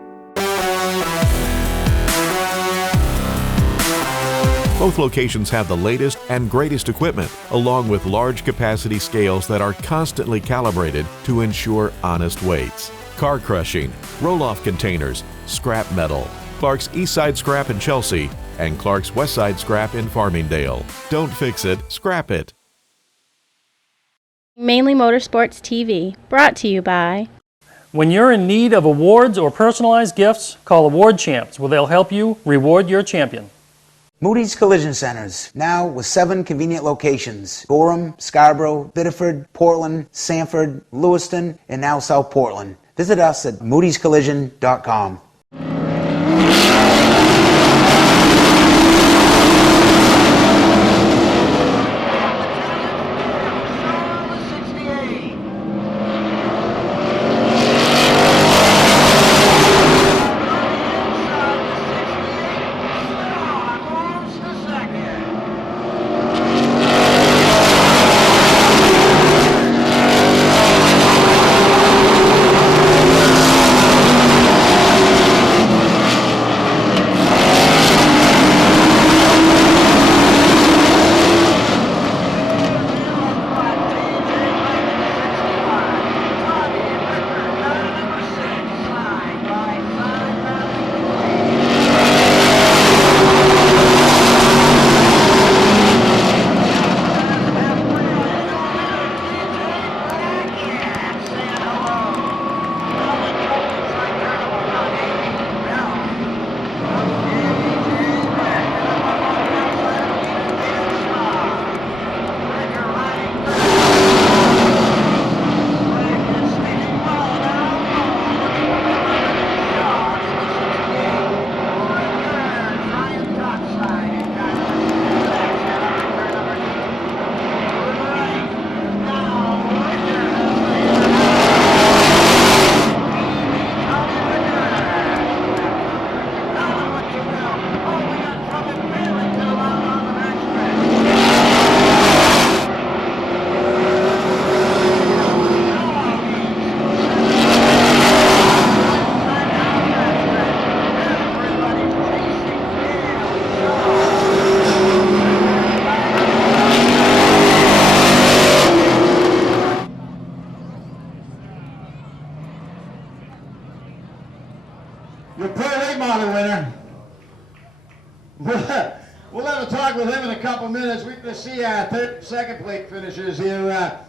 Both locations have the latest and greatest equipment, along with large capacity scales that are constantly calibrated to ensure honest weights. Car crushing, roll-off containers, scrap metal. Clark's Eastside Scrap in Chelsea and Clark's Westside Scrap in Farmingdale. Don't fix it, scrap it. Mainely Motorsports TV, brought to you by... When you're in need of awards or personalized gifts, call Award Champs, where they'll help you reward your champion. Moody's Collision Centers, now with 7 convenient locations. Gorham, Scarborough, Biddeford, Portland, Sanford, Lewiston, and now South Portland. Visit us at moodyscollision.com. We'll have a talk with him in a couple minutes. We can see our second plate finishers here.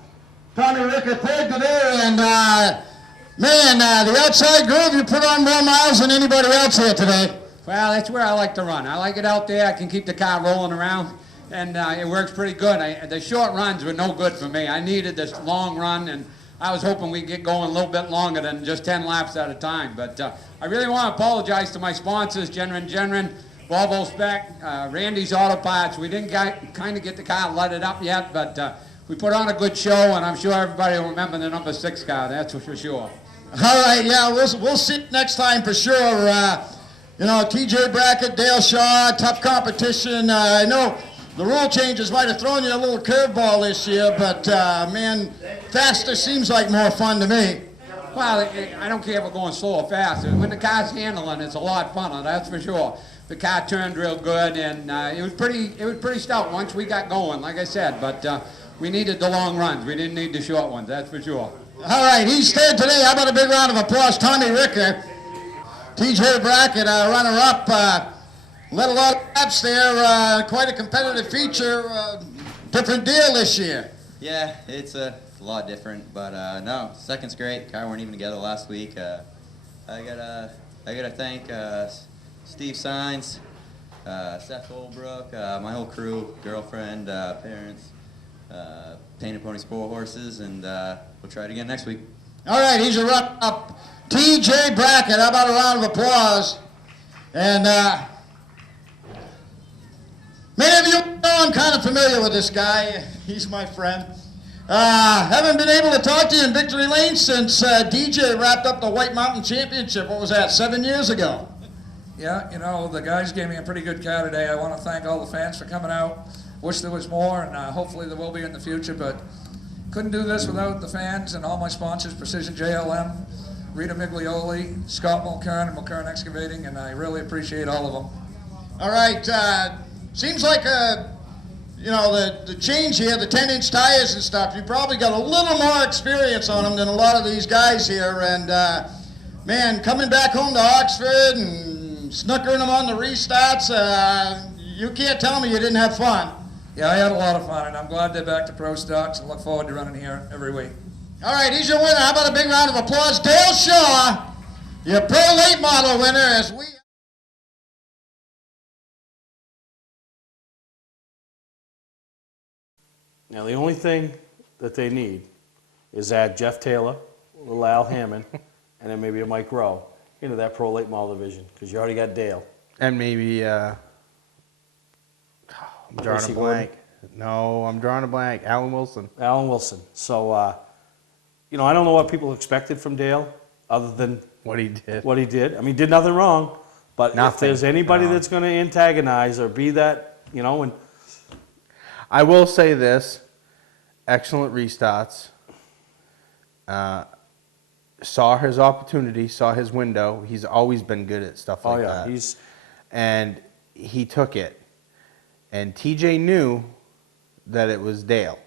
Tommy Ricker third today, and the outside groove, you put on more miles than anybody else here today. Well, that's where I like to run. I like it out there. I can keep the car rolling around, and it works pretty good. The short runs were no good for me. I needed this long run, and I was hoping we'd get going a little bit longer than just 10 laps at a time. But I really want to apologize to my sponsors, Genren, Volvo Spec, Randy's Auto Parts. We didn't kind of get the car lighted up yet, but we put on a good show, and I'm sure everybody will remember the number 6 car, that's for sure. All right, yeah, we'll see next time for sure. TJ Brackett, Dale Shaw, tough competition. I know the rule changes might have thrown you a little curveball this year, but man, faster seems like more fun to me. Well, I don't care if we're going slow or fast. When the car's handling, it's a lot funner, that's for sure. The car turned real good, and it was pretty stout once we got going, like I said. But we needed the long runs. We didn't need the short ones, that's for sure. All right, he's third today. How about a big round of applause, Tommy Ricker. TJ Brackett, runner-up, led a lot of laps there. Quite a competitive feature. Different deal this year. Yeah, it's a lot different, but no, second's great. Car weren't even together last week. I gotta thank Steve Saenz, Seth Holbrook, my whole crew, girlfriend, parents, Painted Pony Sport Horses, and we'll try it again next week. All right, he's a runner-up. TJ Brackett, how about a round of applause? And many of you know I'm kind of familiar with this guy. He's my friend. Haven't been able to talk to you in Victory Lane since DJ wrapped up the White Mountain Championship. What was that, 7 years ago? Yeah, the guys gave me a pretty good car today. I want to thank all the fans for coming out. Wish there was more, and hopefully there will be in the future, but couldn't do this without the fans and all my sponsors, Precision JLM, Rita Miglioli, Scott Mulkern, and Mulkern Excavating, and I really appreciate all of them. All right, seems like the change here, the 10-inch tires and stuff, you probably got a little more experience on them than a lot of these guys here, and man, coming back home to Oxford and snookering them on the restarts, you can't tell me you didn't have fun. Yeah, I had a lot of fun, and I'm glad they're back to pro stocks and look forward to running here every week. All right, he's your winner. How about a big round of applause? Dale Shaw, your Pro Late Model winner as we... Now, the only thing that they need is add Jeff Taylor, a little Al Hammond, and then maybe a Mike Rowe into that Pro Late Model division, because you already got Dale. And maybe, I'm drawing a blank. No, I'm drawing a blank. Alan Wilson. Alan Wilson. So, I don't know what people expected from Dale, other than what he did. What he did. I mean, did nothing wrong. But if there's anybody that's going to antagonize or be that, and I will say this: excellent restarts. Saw his opportunity, saw his window. He's always been good at stuff like that. And he took it. And TJ knew that it was Dale.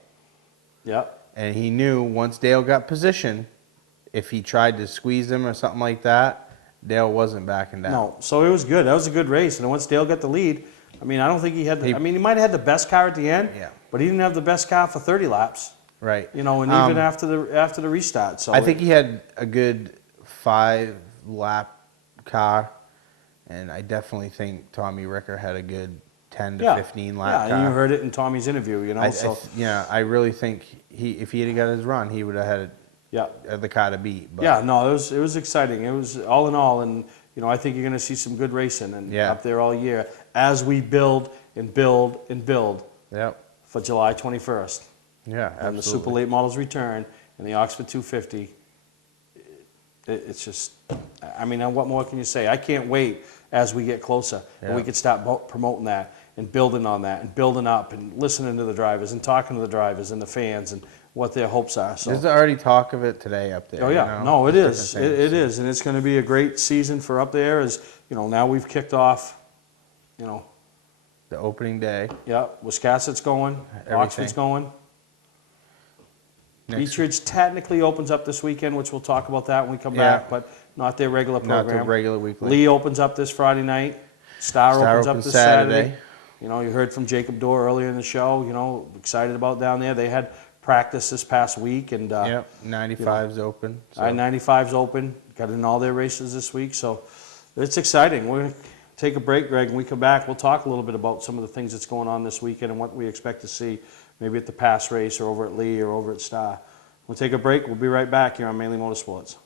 Yep. And he knew once Dale got position, if he tried to squeeze him or something like that, Dale wasn't backing down. No, so it was good. That was a good race. And once Dale got the lead, I mean, I don't think he had he might have had the best car at the end, but he didn't have the best car for 30 laps. Right. And even after the restart. So I think he had a good 5-lap car, and I definitely think Tommy Ricker had a good 10 to 15 lap car. Yeah, and you heard it in Tommy's interview, I really think if he had got his run, he would have had the car to beat. But. Yeah, no, it was exciting. It was all in all, and I think you're going to see some good racing and up there all year as we build and build and build for July 21st. Yeah, absolutely. And the Super Late Models return and the Oxford 250. It's just, I mean, what more can you say? I can't wait as we get closer and we can start promoting that and building on that and building up and listening to the drivers and talking to the drivers and the fans and what their hopes are. So there's already talk of it today up there. Oh yeah, no, it is. It is, and it's going to be a great season for up there. As now we've kicked off. The opening day. Yeah, Wiscasset's going. Oxford's going. Beechridge technically opens up this weekend, which we'll talk about that when we come back, but not their regular program. Not the regular weekly. Lee opens up this Friday night. Star opens up this Saturday. You know, you heard from Jacob Dorr earlier in the show, you know, excited about down there. They had practice this past week. And, yep, 95's open. So. I-95's open. Got in all their races this week. So it's exciting. We're going to take a break, Greg. When we come back, we'll talk a little bit about some of the things that's going on this weekend and what we expect to see maybe at the Pass race or over at Lee or over at Star. We'll take a break. We'll be right back here on Mainely Motorsports.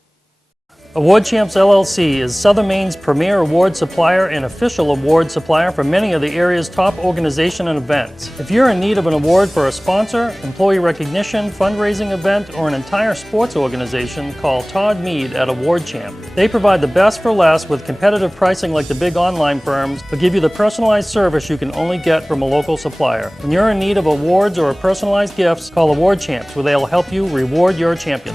Award Champs LLC is Southern Maine's premier award supplier and official award supplier for many of the area's top organizations and events. If you're in need of an award for a sponsor, employee recognition, fundraising event, or an entire sports organization, call Todd Mead at Award Champ. They provide the best for less with competitive pricing like the big online firms, but give you the personalized service you can only get from a local supplier. When you're in need of awards or personalized gifts, call Award Champs, where they'll help you reward your champion.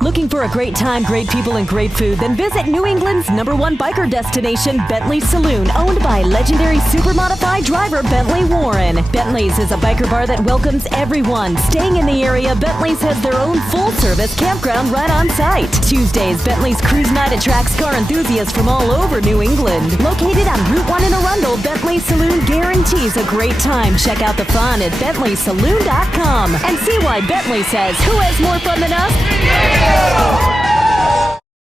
Looking for a great time, great people, and great food? Then visit New England's #1 biker destination, Bentley Saloon, owned by legendary super-modified driver Bentley Warren. Bentley's is a biker bar that welcomes everyone. Staying in the area, Bentley's has their own full-service campground right on site. Tuesdays, Bentley's Cruise Night attracts car enthusiasts from all over New England. Located on Route 1 in Arundel, Bentley Saloon guarantees a great time. Check out the fun at BentleySaloon.com and see why Bentley says, who has more fun than us?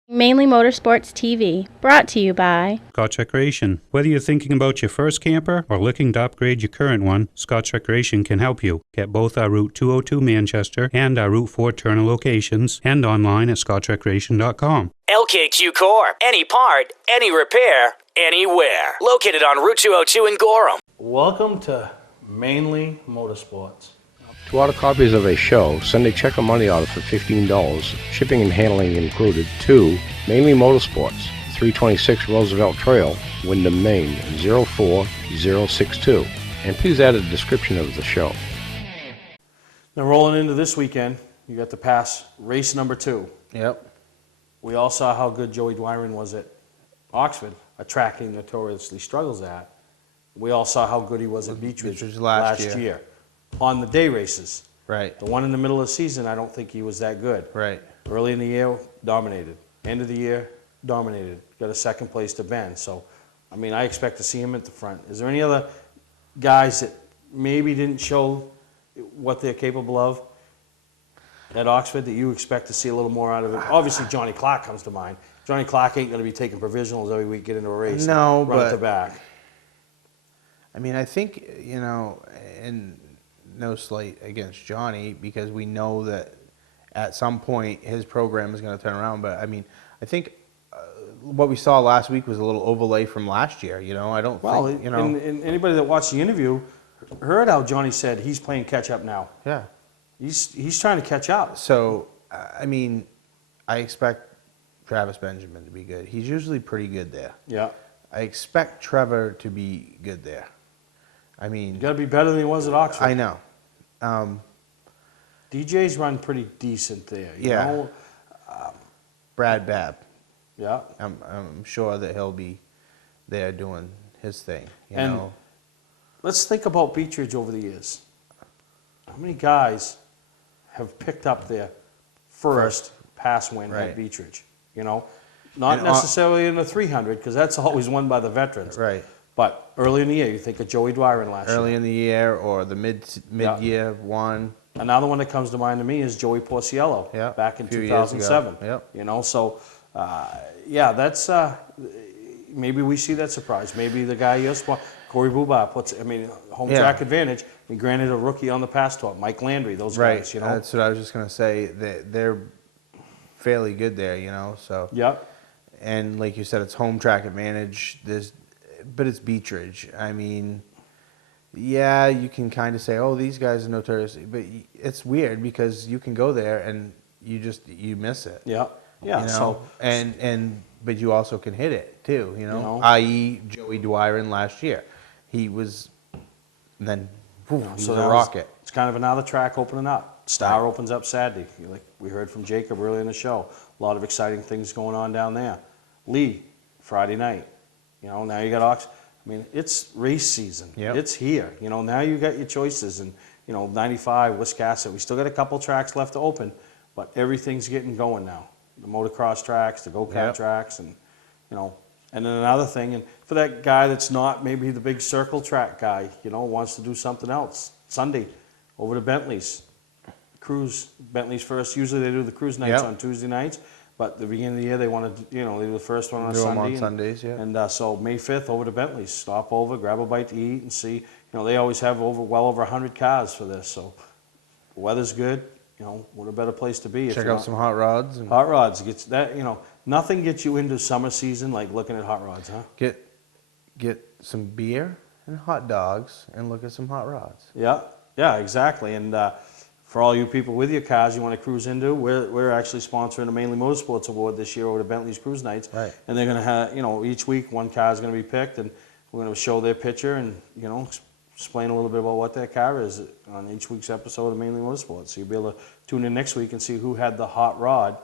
Mainly Motorsports TV, brought to you by Scotch Recreation. Whether you're thinking about your first camper or looking to upgrade your current one, Scotch Recreation can help you. Get both our Route 202 Manchester and our Route 4 Turner locations and online at scotchrecreation.com. LKQ Core. Any part, any repair, anywhere. Located on Route 202 in Gorham. Welcome to Mainly Motorsports. To order copies of a show, send a check or money order for $15, shipping and handling included, to Mainly Motorsports, 326 Roosevelt Trail, Windham, Maine, 04062. And please add a description of the show. Now rolling into this weekend, you got the Pass race number 2. Yep. We all saw how good Joey Dwyron was at Oxford, a track he notoriously struggles at. We all saw how good he was at Beechridge last year. On the day races. Right. The one in the middle of the season, I don't think he was that good. Right. Early in the year, dominated. End of the year, dominated. Got a second place to Ben. So, I mean, I expect to see him at the front. Is there any other guys that maybe didn't show what they're capable of at Oxford that you expect to see a little more out of it? Obviously, Johnny Clark comes to mind. Johnny Clark ain't going to be taking provisionals every week, get into a race, no, run but at the back. I mean, I think, you know, and no slight against Johnny, because we know that at some point his program is going to turn around. But I mean, I think what we saw last week was a little overlay from last year. You know, I don't think, you know. And anybody that watched the interview heard how Johnny said he's playing catch up now. Yeah. He's trying to catch up. So, I mean, I expect Travis Benjamin to be good. He's usually pretty good there. Yeah. I expect Trevor to be good there. I mean, You got to be better than he was at Oxford. I know. DJ's run pretty decent there. You Yeah. know? Brad Babb. Yeah. I'm sure that he'll be there doing his thing. You And know. let's think about Beechridge over the years. How many guys have picked up their first pass win at Right. Beechridge? You know, not And necessarily in the 300, because that's always won by the veterans. Right. But early in the year, you think of Joey Dwyron last year. Early in the year or the mid-year one. Another one that comes to mind to me is Joey Porciello back in a few years ago. 2007. Yep. You know, so yeah, that's maybe we see that surprise. Maybe the guy you spot, Corey Bubar puts. I mean, home track advantage. And granted, a rookie on the pass tour, Mike Landry, those guys. You know, That's what I was just gonna say. They're fairly good there. You know, so. Yep. And like you said, it's home track advantage. But it's Beechridge. I mean, yeah, you can kind of say, oh, these guys are notorious, but it's weird because you can go there and you miss it. Yeah, yeah. You know? So but you also can hit it too. You know, i.e. Joey Dwyron last year, he was, and then he was a rocket. It's kind of another track opening up. Star opens up Saturday. Like we heard from Jacob earlier in the show, a lot of exciting things going on down there. Lee, Friday night. You know, now you got Ox. I mean, it's race season. Yep. It's here. You know, now you got your choices. And, you know, 95, Wiscasset. We still got a couple tracks left to open, but everything's getting going now. The motocross tracks, the go-kart tracks, and, you know, And then another thing, and for that guy that's not maybe the big circle track guy, you know, wants to do something else, Sunday, over to Bentley's. Cruise, Bentley's first, usually they do the cruise nights on Tuesday nights, but the beginning of the year they want to, you know, they do the first one on a Sunday. On Sundays, yeah. And so May 5th over to Bentley's, stop over, grab a bite to eat and see, you know, they always have well over 100 cars for this, so the weather's good, you know, what a better place to be. Check out some hot rods. Hot rods, gets that, you know, nothing gets you into summer season like looking at hot rods, huh? Get some beer and hot dogs and look at some hot rods. Yeah, exactly. And for all you people with your cars you want to cruise into, we're actually sponsoring the Mainely Motorsports Award this year over to Bentley's Cruise Nights. Right. And they're going to have, you know, each week one car is going to be picked, and we're going to show their picture and, you know, explain a little bit about what that car is on each week's episode of Mainely Motorsports. So you'll be able to tune in next week and see who had the hot rod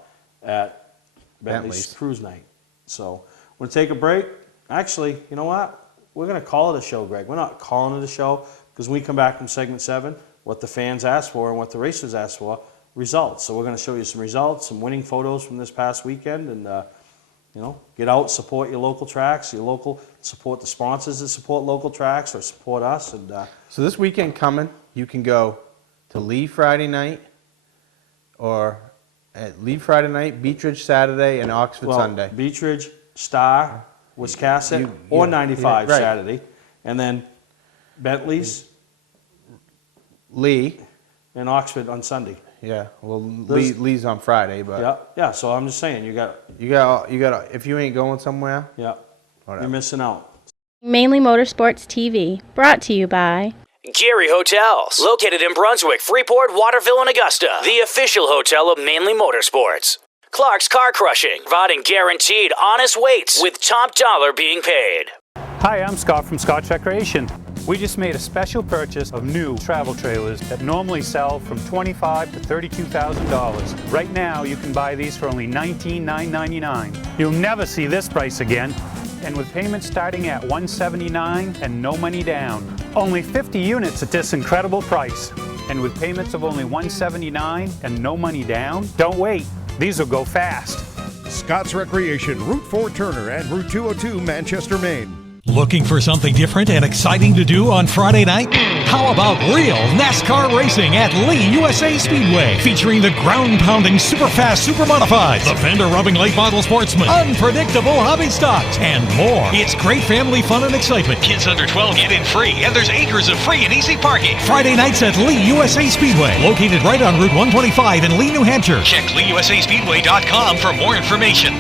at Bentley's Cruise Night. So we're going to take a break. Actually, you know what? We're going to call it a show, Greg. We're not calling it a show because when we come back from segment 7, what the fans asked for and what the racers asked for, results. So we're going to show you some results, some winning photos from this past weekend, and you know, get out, support your local tracks, support the sponsors that support local tracks or support us. And so this weekend coming, you can go to Lee Friday night, or at Lee Friday night, Beechridge Saturday, and Oxford Sunday. Beechridge, Star, Wiscasset, or 95 Saturday, and then Bentley's, Lee, and Oxford on Sunday. Yeah, well, Lee's on Friday, but yeah. So I'm just saying, you got. If you ain't going somewhere, you're missing out. Mainly Motorsports TV, brought to you by Gary Hotels, located in Brunswick, Freeport, Waterville, and Augusta, the official hotel of Mainly Motorsports. Clark's Car Crushing, providing guaranteed honest weights with top dollar being paid. Hi, I'm Scott from Scotch Recreation. We just made a special purchase of new travel trailers that normally sell from $25,000 to $32,000. Right now, you can buy these for only $19,999. You'll never see this price again. And with payments starting at $179 and no money down. Only 50 units at this incredible price. And with payments of only $179 and no money down, don't wait. These will go fast. Scott's Recreation, Route 4 Turner and Route 202 Manchester, Maine. Looking for something different and exciting to do on Friday night? How about real NASCAR racing at Lee USA Speedway, featuring the ground-pounding, super-fast, super-modifieds, the fender-rubbing late model sportsman, unpredictable hobby stocks, and more. It's great family fun and excitement. Kids under 12 get in free, and there's acres of free and easy parking. Friday nights at Lee USA Speedway, located right on Route 125 in Lee, New Hampshire. Check LeeUSASpeedway.com for more information.